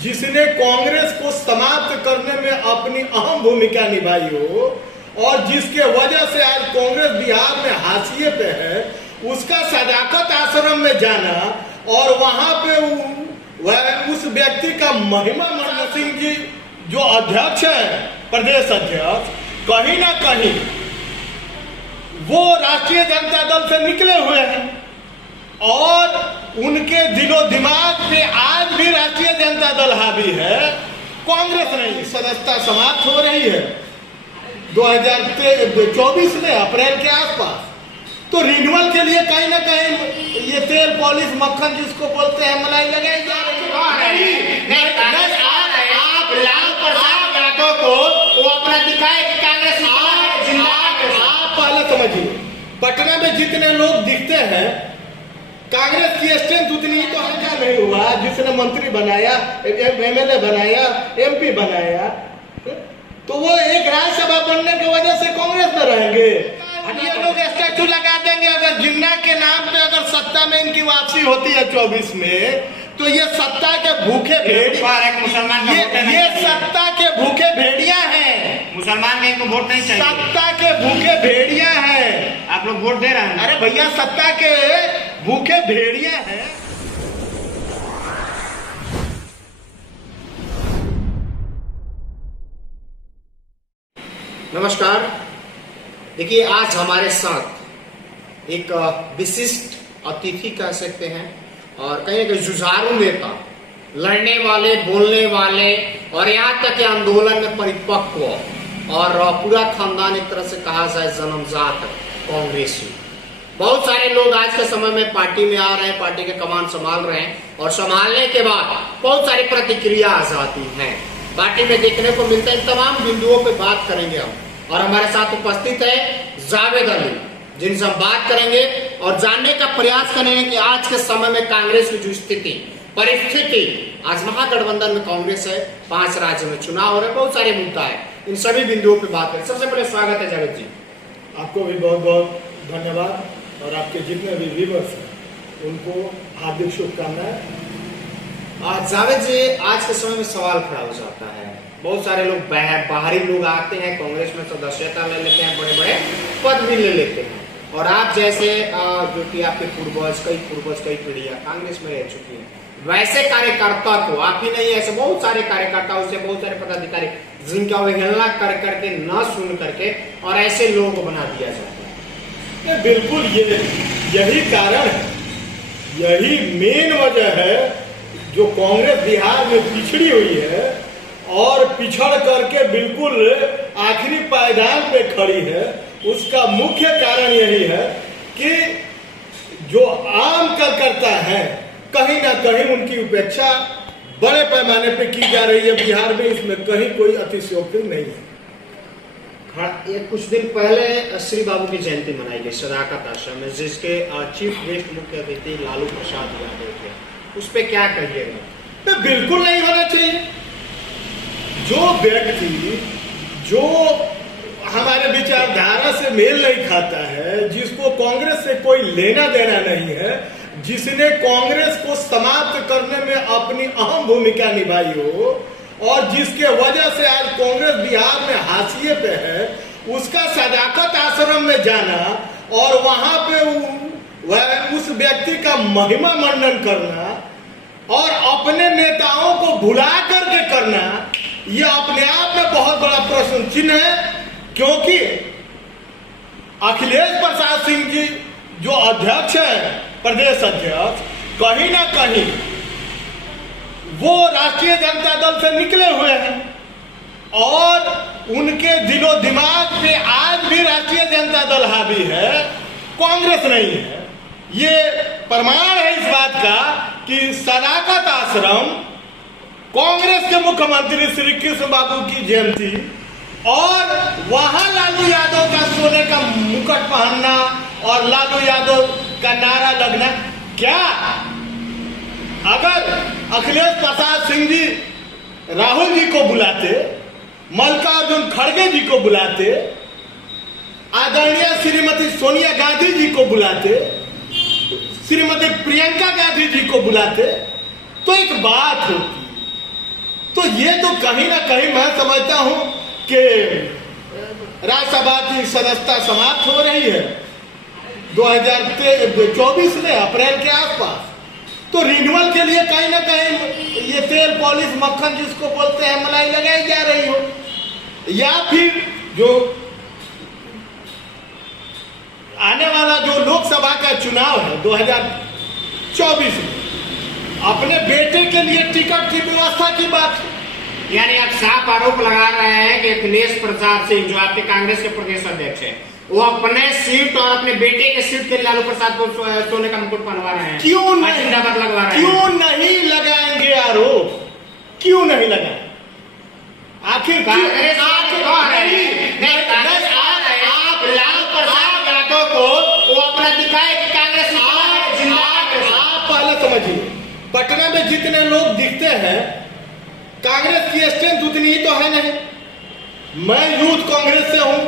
जिसने कांग्रेस को समाप्त करने में अपनी अहम भूमिका निभाई हो और जिसके वजह से आज कांग्रेस बिहार में हाशिए पे है, उसका सदाकत आश्रम में जाना और वहां पे उस व्यक्ति का महिमा मनमोहन सिंह जी जो अध्यक्ष है, प्रदेश अध्यक्ष, कहीं ना कहीं वो राष्ट्रीय जनता दल से निकले हुए हैं और उनके दिलो दिमाग पे आज भी राष्ट्रीय जनता दल हावी है, कांग्रेस नहीं। सदस्यता समाप्त हो रही है 2024 में अप्रैल के आसपास, तो रिन्यूअल के लिए कहीं ना कहीं ये तेल पॉलिश मक्खन जिसको बोलते हैं मलाई लगाई जा रही है। आप लालू प्रसाद यादव को वो अपना दिखाए कि कांग्रेस आप पहले समझिए, पटना में जितने लोग दिखते हैं कांग्रेस की स्ट्रेंथ उतनी तो हल्का नहीं हुआ। जिसने मंत्री बनाया, एमएलए बनाया, एमपी बनाया, तो वो एक राज्यसभा बनने की वजह से कांग्रेस में रहेंगे। ये लोग स्टैचू लगा देंगे अगर जिन्ना के नाम पे अगर सत्ता में इनकी वापसी होती है 24 में, तो ये सत्ता के भूखे भेड़िया, मुसलमान ये सत्ता के भूखे भेड़िया हैं। मुसलमान का इनको वोट नहीं चाहिए। सत्ता के भूखे भेड़िया हैं। आप लोग वोट दे रहे हैं। अरे भैया, सत्ता के भूखे भेड़िया हैं। नमस्कार। देखिए, आज हमारे साथ एक विशिष्ट अतिथि कह सकते हैं और कहीं एक जुझारू नेता, लड़ने वाले, बोलने वाले और यहाँ तक कि आंदोलन में परिपक्व और पूरा खानदान एक तरह से कहा जाए जन्मजात कांग्रेसी। बहुत सारे लोग आज के समय में पार्टी में आ रहे हैं, पार्टी के कमान संभाल रहे हैं और संभालने के बाद बहुत सारी प्रतिक्रिया आ जाती हैं, पार्टी में देखने को मिलता है। तमाम बिंदुओं पे बात करेंगे हम और हमारे साथ उपस्थित है जावेद अली, जिनसे हम बात करेंगे और जानने का प्रयास करेंगे कि आज के समय में कांग्रेस की जो स्थिति परिस्थिति, आज महागठबंधन में कांग्रेस है, 5 राज्य में चुनाव हो रहे, बहुत सारे मुद्दा है, इन सभी बिंदुओं पे बात करें। सबसे पहले स्वागत है जावेद जी। आपको भी बहुत बहुत धन्यवाद और आपके जितने भी व्यूअर्स हैं उनको हार्दिक शुभकामनाएं। आज जावेद जी, आज के समय में सवाल खड़ा हो जाता है, बहुत सारे लोग बाहरी लोग आते हैं, कांग्रेस में सदस्यता ले लेते हैं, बड़े बड़े पद भी ले लेते हैं और आप जैसे जो कि आपके पूर्वज कई पीढ़ियां कांग्रेस में रह चुकी हैं, वैसे कार्यकर्ता को, आप ही नहीं ऐसे बहुत सारे कार्यकर्ता, उसे बहुत सारे पदाधिकारी जिनका अवहेलना कर करके, न सुन करके और ऐसे लोगों को बना दिया जाता है। बिल्कुल यही कारण है, यही मेन वजह है जो कांग्रेस बिहार में पिछड़ी हुई है और पिछड़ करके बिल्कुल आखिरी पायदान पे खड़ी है। उसका मुख्य कारण यही है कि जो आम कार्यकर्ता है, कहीं ना कहीं उनकी उपेक्षा बड़े पैमाने पे की जा रही है बिहार में। इसमें कहीं कोई अतिशयोक्ति नहीं है। ये कुछ दिन पहले श्री बाबू की जयंती मनाई गई सदाकत आश्रम में, जिसके चीफ गेस्ट मुख्य अतिथि लालू प्रसाद यादव थे, उस पर क्या कहिएगा? तो बिल्कुल नहीं होना चाहिए। जो व्यक्ति जो हमारे विचारधारा से मेल नहीं खाता है, जिसको कांग्रेस से कोई लेना देना नहीं है, जिसने कांग्रेस को समाप्त करने में अपनी अहम भूमिका निभाई हो और जिसके वजह से आज कांग्रेस बिहार में हाशिए पे है, उसका सदाकत आश्रम में जाना और वहां पे उस व्यक्ति का महिमा मंडन करना और अपने नेताओं को भुला करके करना, ये अपने आप में बहुत बड़ा प्रश्न चिन्ह है। क्योंकि अखिलेश प्रसाद सिंह जी जो अध्यक्ष है, प्रदेश अध्यक्ष, कहीं ना कहीं वो राष्ट्रीय जनता दल से निकले हुए हैं और उनके दिलो दिमाग पे आज भी राष्ट्रीय जनता दल हावी है, कांग्रेस नहीं है। ये प्रमाण है इस बात का कि सदाकत आश्रम, कांग्रेस के मुख्यमंत्री श्री कृष्ण बाबू की जयंती और वहां लालू यादव का सोने का मुकुट पहनना और लालू यादव का नारा लगना, क्या अगर अखिलेश प्रसाद सिंह जी राहुल जी को बुलाते, मल्लिकार्जुन खड़गे जी को बुलाते, आदरणीय श्रीमती सोनिया गांधी जी को बुलाते, श्रीमती प्रियंका गांधी जी को बुलाते, तो एक बात होती। ये तो कहीं ना कहीं मैं समझता हूं कि राज्यसभा की सदस्यता समाप्त हो रही है 2024 में अप्रैल के आसपास, तो रिन्यूअल के लिए कहीं ना कहीं ये तेल पॉलिश मक्खन जिसको बोलते हैं मलाई लगाई जा रही हो, या फिर जो आने वाला जो लोकसभा का चुनाव है 2024 में अपने बेटे के लिए टिकट की व्यवस्था की बात है। यानी आप साफ आरोप लगा रहे हैं कि अखिलेश प्रसाद सिंह जो आपके कांग्रेस के प्रदेश अध्यक्ष हैं, वो अपने सीट और अपने बेटे के सीट के लालू प्रसाद को सोने का मुकुट पहनवा रहे हैं। क्यों नहीं लगवा रहे हैं? क्यों नहीं लगाएंगे आरोप? क्यों नहीं लगाएंगे? आखिर कांग्रेस आप लालू प्रसाद यादव को वो अपना दिखाए कि कांग्रेस आप पहले समझिए, पटना में जितने लोग दिखते हैं कांग्रेस की स्ट्रेंथ उतनी ही तो है नहीं। मैं यूथ कांग्रेस से हूं,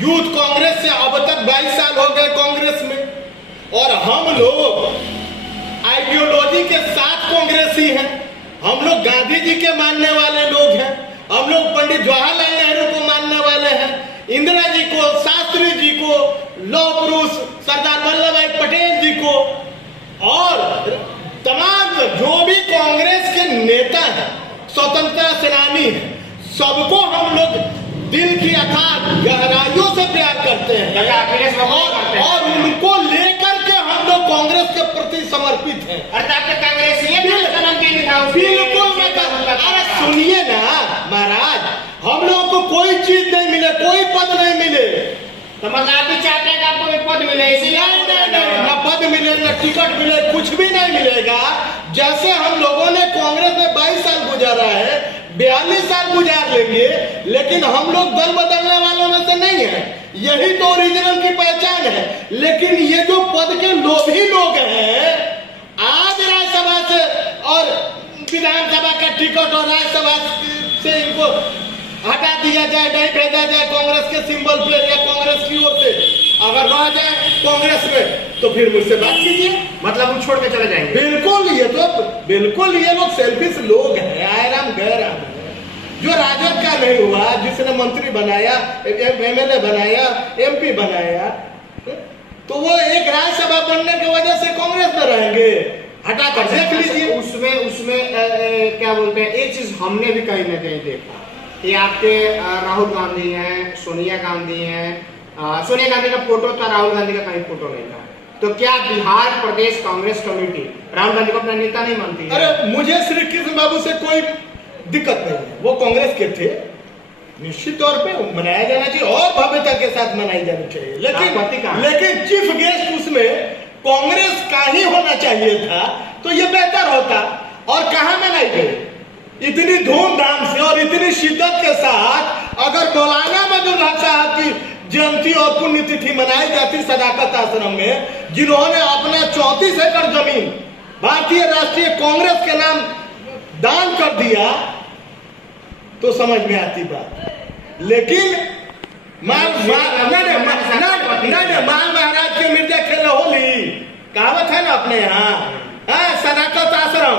यूथ कांग्रेस से अब तक 22 साल हो गए कांग्रेस में, और हम लोग आइडियोलॉजी के साथ कांग्रेसी हैं। हम लोग गांधी जी के मानने वाले लोग हैं, हम लोग पंडित जवाहरलाल नेहरू को मानने वाले हैं, इंदिरा जी को, शास्त्री जी को, लौह पुरुष सरदार वल्लभ भाई पटेल जी को, और तमाम जो भी कांग्रेस के नेता हैं, स्वतंत्रता सेनानी हैं, सबको हम लोग दिल की अथाह गहराइयों से प्यार करते हैं और उनको लेकर के हम लोग कांग्रेस के प्रति समर्पित हैं। बिल्कुल। अरे सुनिए ना महाराज, हम लोगों को कोई चीज नहीं मिले, कोई पद नहीं मिले, तो मतलब आप भी चाहते हैं कि आपको भी पद मिले? इसीलिए ना पद मिले ना टिकट मिले, कुछ भी नहीं मिलेगा। जैसे हम लोगों ने कांग्रेस में 22 साल गुजारा है, 42 साल गुजार लेंगे, लेकिन हम लोग दल बदलने वालों में से नहीं है। यही तो ओरिजिनल की पहचान है। लेकिन ये जो पद के लोभी लोग हैं, आज राज्यसभा से और विधानसभा का टिकट और राज्यसभा से इनको हटा दिया जाए, नहीं भेजा जाए कांग्रेस के सिंबल पे या कांग्रेस की ओर से, अगर रह जाए कांग्रेस में तो फिर मुझसे बात कीजिए। मतलब वो छोड़ के चले जाएंगे? बिल्कुल, ये तो बिल्कुल ये लोग सेल्फिश लोग हैं, आराम गैराम है। जो राजद का नहीं हुआ, जिसने मंत्री बनाया, एमएलए बनाया, एमपी बनाया, तो वो एक राज्यसभा बनने की वजह से कांग्रेस में रहेंगे। हटा कर देख लीजिए। उसमें क्या बोलते हैं, एक चीज हमने भी कहीं ना कहीं देखा, ये आपके राहुल गांधी हैं, सोनिया गांधी हैं, सोनिया गांधी का फोटो था, राहुल गांधी का कहीं फोटो नहीं था। तो क्या बिहार प्रदेश कांग्रेस कमेटी राहुल गांधी को अपना नेता नहीं मानती है? अरे मुझे श्री कृष्ण बाबू से कोई दिक्कत नहीं है, वो कांग्रेस के थे, निश्चित तौर पे मनाया जाना चाहिए और भव्यता के साथ मनाई जानी चाहिए, लेकिन चीफ गेस्ट उसमें कांग्रेस का ही होना चाहिए था, तो ये बेहतर होता। और कहां मनाई गई इतनी धूमधाम से और इतनी शिद्दत के साथ? अगर मौलाना मजनूर हक साहब की जयंती और पुण्यतिथि मनाई जाती सदाकत आश्रम में, जिन्होंने अपना 34 एकड़ जमीन भारतीय राष्ट्रीय कांग्रेस के नाम दान कर दिया, तो समझ में आती बात। लेकिन माल महाराज के मिर्जा खेल होली, कहावत है ना अपने यहाँ, सदाकत आश्रम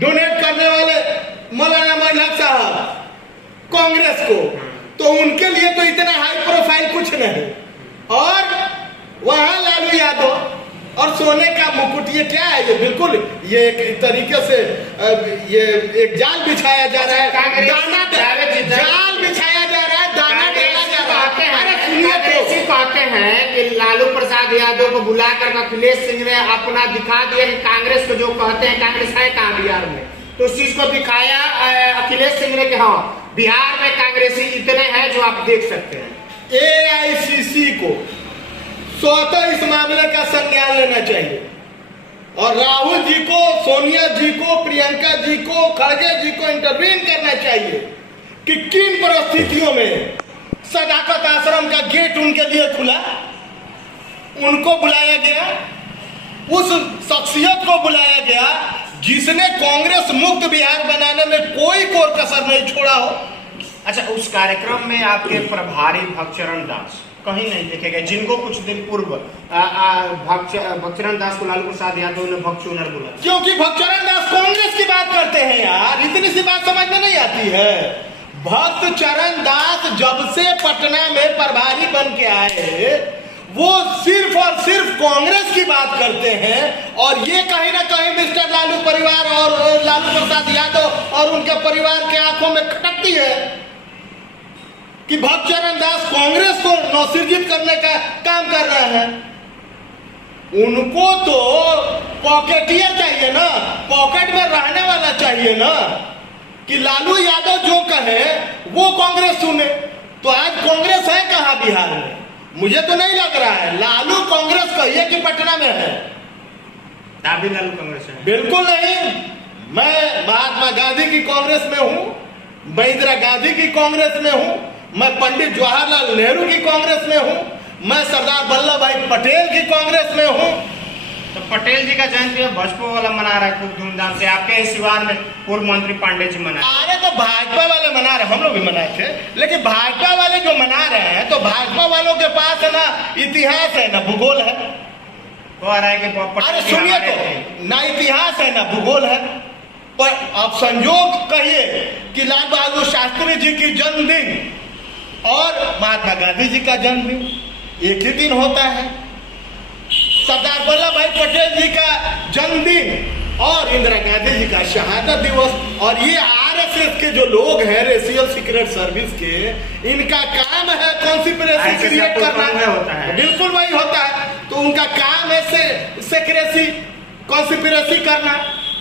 डोनेट करने वाले मौलाना मजहर साहब कांग्रेस को, तो उनके लिए तो इतना हाई प्रोफाइल कुछ नहीं। और वहां लालू यादव और सोने का मुकुट, ये क्या है? ये बिल्कुल ये एक तरीके से ये एक जाल बिछाया जा रहा है, जाल बिछाया जा रहा है, दाना डाला जा रहा है। अरे सुनिए, कहते हैं कि लालू प्रसाद यादव को बुलाकर अखिलेश सिंह ने अपना दिखा दिया कि कांग्रेस को जो कहते हैं कांग्रेस है कहाँ बिहार में, तो उस चीज को दिखाया अखिलेश सिंह ने कि हाँ बिहार में कांग्रेसी इतने हैं जो आप देख सकते हैं। एआईसीसी को स्वतः इस मामले का संज्ञान लेना चाहिए और राहुल जी को, सोनिया जी को, प्रियंका जी को, खड़गे जी को इंटरवीन करना चाहिए कि किन परिस्थितियों में सदाकत आश्रम का गेट उनके लिए खुला, उनको बुलाया गया, उस शख्सियत को बुलाया गया जिसने कांग्रेस मुक्त बिहार बनाने में कोई कोर कसर नहीं छोड़ा हो। अच्छा, उस कार्यक्रम में आपके प्रभारी भक्तचरण दास कहीं नहीं देखे गए, जिनको कुछ दिन पूर्व भक्तचरण दास को लालू प्रसाद यादव ने भक्त चूनर बोला, क्योंकि भक्तचरण दास कांग्रेस की बात करते हैं यार, इतनी सी बात समझ में नहीं आती है? भक्त चरण दास जब से पटना में प्रभारी बन के आए, वो सिर्फ और सिर्फ कांग्रेस की बात करते हैं, और ये कहीं ना कहीं मिस्टर लालू परिवार और लालू प्रसाद यादव और उनके परिवार के आंखों में खटकती है कि भक्त चरण दास कांग्रेस को नवसृजित करने का काम कर रहे हैं। उनको तो पॉकेटियर चाहिए ना, पॉकेट में रहने वाला चाहिए ना, कि लालू यादव जो कहे वो कांग्रेस सुने। तो आज कांग्रेस है कहां बिहार में? मुझे तो नहीं लग रहा है। लालू कांग्रेस कहिए कि पटना में है? तभी लालू कांग्रेस है? बिल्कुल नहीं। मैं महात्मा गांधी की कांग्रेस में हूं, मैं इंदिरा गांधी की कांग्रेस में हूं, मैं पंडित जवाहरलाल नेहरू की कांग्रेस में हूं, मैं सरदार वल्लभ भाई पटेल की कांग्रेस में हूं। तो पटेल जी का जयंती भाजपा वाला मना रहा है खूब धूमधाम से, आपके इस सिवान में पूर्व मंत्री पांडे जी मना। अरे तो भाजपा वाले मना रहे, हम लोग भी मनाए थे, लेकिन भाजपा वाले जो मना रहे हैं तो भाजपा वालों के पास है ना इतिहास है ना भूगोल है। तो आ रहा है कि अरे सुनिए तो, ना इतिहास है ना भूगोल है। पर आप संयोग कहिए कि लाल बहादुर शास्त्री जी की जन्मदिन और महात्मा गांधी जी का जन्मदिन एक ही दिन होता है, सरदार वल्लभ भाई पटेल जी का जन्मदिन और इंदिरा गांधी जी का शहादत दिवस। और ये आरएसएस के जो लोग हैं, रेशियल सीक्रेट सर्विस के, इनका काम है कॉन्स्पिरेसी क्रिएट करना। होता है, बिल्कुल वही होता है। तो उनका काम है सेक्रेसी, कॉन्स्पिरेसी करना।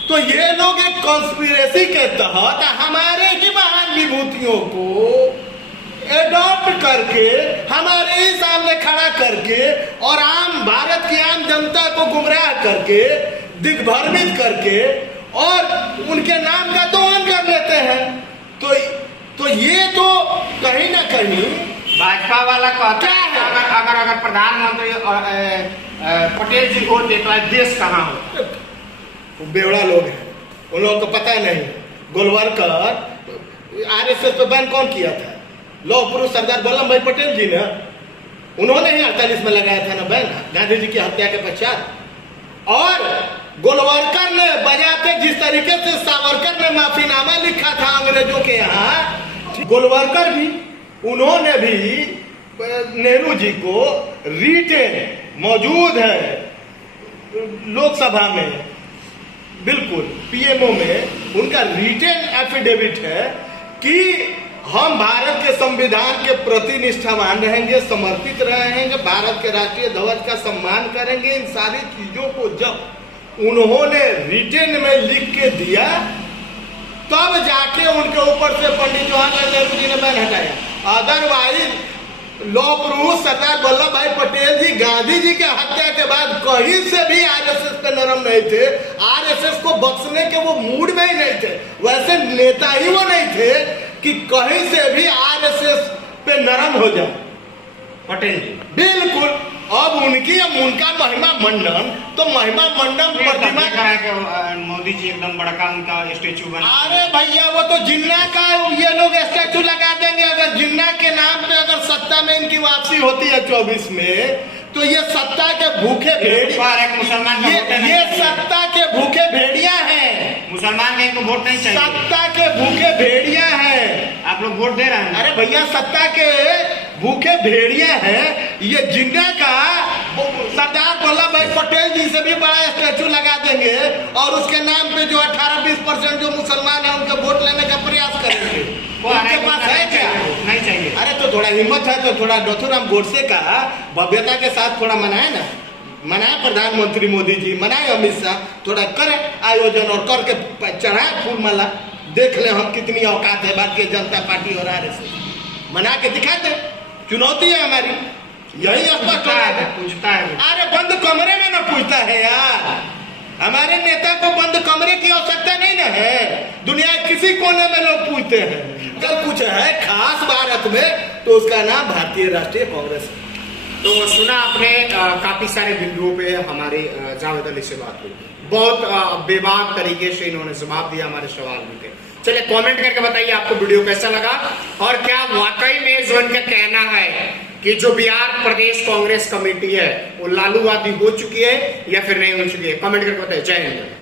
तो ये लोग एक कॉन्स्पिरेसी के तहत हमारे ही महान विभूतियों को एडॉप्ट करके हमारे ही सामने खड़ा करके और आम भारत की आम जनता को गुमराह करके, दिग्भ्रमित करके और उनके नाम का दोहन कर लेते हैं। तो ये तो कहीं ना कहीं भाजपा वाला कहता है कि अगर प्रधानमंत्री पटेल जी वोट देता है देश कहाँ हो? बेवड़ा लोग हैं, उन लोगों को पता नहीं। गोलवरकर आरएसएस पे बैन कौन किया था? लौह पुरुष सरदार वल्लभ भाई पटेल जी ने, उन्होंने ही 48 में लगाया था ना बैन, गांधी जी की हत्या के पश्चात। और गोलवरकर ने बजाते जिस तरीके से सावरकर ने माफीनामा लिखा था अंग्रेजों के यहाँ, गोलवरकर भी, उन्होंने भी नेहरू जी को रिटेन मौजूद है लोकसभा में, बिल्कुल पीएमओ में उनका रिटेन एफिडेविट है कि हम भारत के संविधान के प्रति निष्ठावान रहेंगे, समर्पित रहेंगे, भारत के राष्ट्रीय ध्वज का सम्मान करेंगे। इन सारी चीजों को जब उन्होंने रिटेन में लिख के दिया, तब जाके उनके ऊपर से पंडित जवाहरलाल नेहरू जी ने बैन हटाया। अदरवाइज लौह पुरुष सरदार वल्लभ भाई पटेल जी गांधी जी के हत्या के बाद कहीं से भी आरएसएस पे नरम नहीं थे। आरएसएस को बख्शने के वो मूड में ही नहीं थे, वैसे नेता ही वो नहीं थे कि कहीं से भी आरएसएस पे नरम हो जाए पटेल जी। बिल्कुल। अब उनका महिमा मंडन, तो महिमा मंडन प्रतिमा मोदी जी एकदम बड़का उनका स्टेचू बना। अरे भैया वो तो जिन्ना का ये लोग स्टेचू लगा देंगे। अगर जिन्ना के नाम पे अगर सत्ता में इनकी वापसी होती है 24 में, तो ये सत्ता के भूखे भेड़िया, मुसलमान ये सत्ता के भूखे भेड़िया हैं। मुसलमान का इनको वोट नहीं चाहिए। सत्ता के भूखे भेड़िया हैं। आप लोग वोट दे रहे हैं? अरे भैया सत्ता के भूखे भेड़िया हैं। ये जिन्ना का सरदार वल्लभ भाई पटेल जी से भी बड़ा स्टैचू लगा देंगे और उसके नाम पे जो 18-20% जो मुसलमान है उनके वोट लेने का प्रयास करेंगे। उनके पास है क्या? नहीं चाहिए। अरे तो थोड़ा हिम्मत है तो थोड़ा नथुराम गोडसे का भव्यता के साथ थोड़ा मनाए ना, मनाए प्रधानमंत्री मोदी जी, मनाए अमित शाह, थोड़ा करे आयोजन और करके चढ़ाए फूल माला। देख ले हम कितनी औकात है भारतीय जनता पार्टी और आरएसएस, मना के दिखा दे। चुनौती है हमारी, यही स्पष्ट पूछता है। अरे बंद कमरे में ना पूछता है यार, हमारे नेता को बंद कमरे की आवश्यकता नहीं ना है। दुनिया किसी कोने में लोग पूछते हैं। अगर कुछ है खास भारत में तो उसका नाम भारतीय राष्ट्रीय कांग्रेस है। तो सुना आपने काफी सारे बिंदुओं पे हमारे जावेद अली से बात हुई, बहुत बेबाक तरीके से इन्होंने जवाब दिया हमारे सवाल में। चलिए कमेंट करके बताइए आपको वीडियो कैसा लगा और क्या वाकई में जो इनका कहना है कि जो बिहार प्रदेश कांग्रेस कमेटी है वो लालूवादी हो चुकी है या फिर नहीं हो चुकी है, कमेंट करके बताइए। जय हिंद।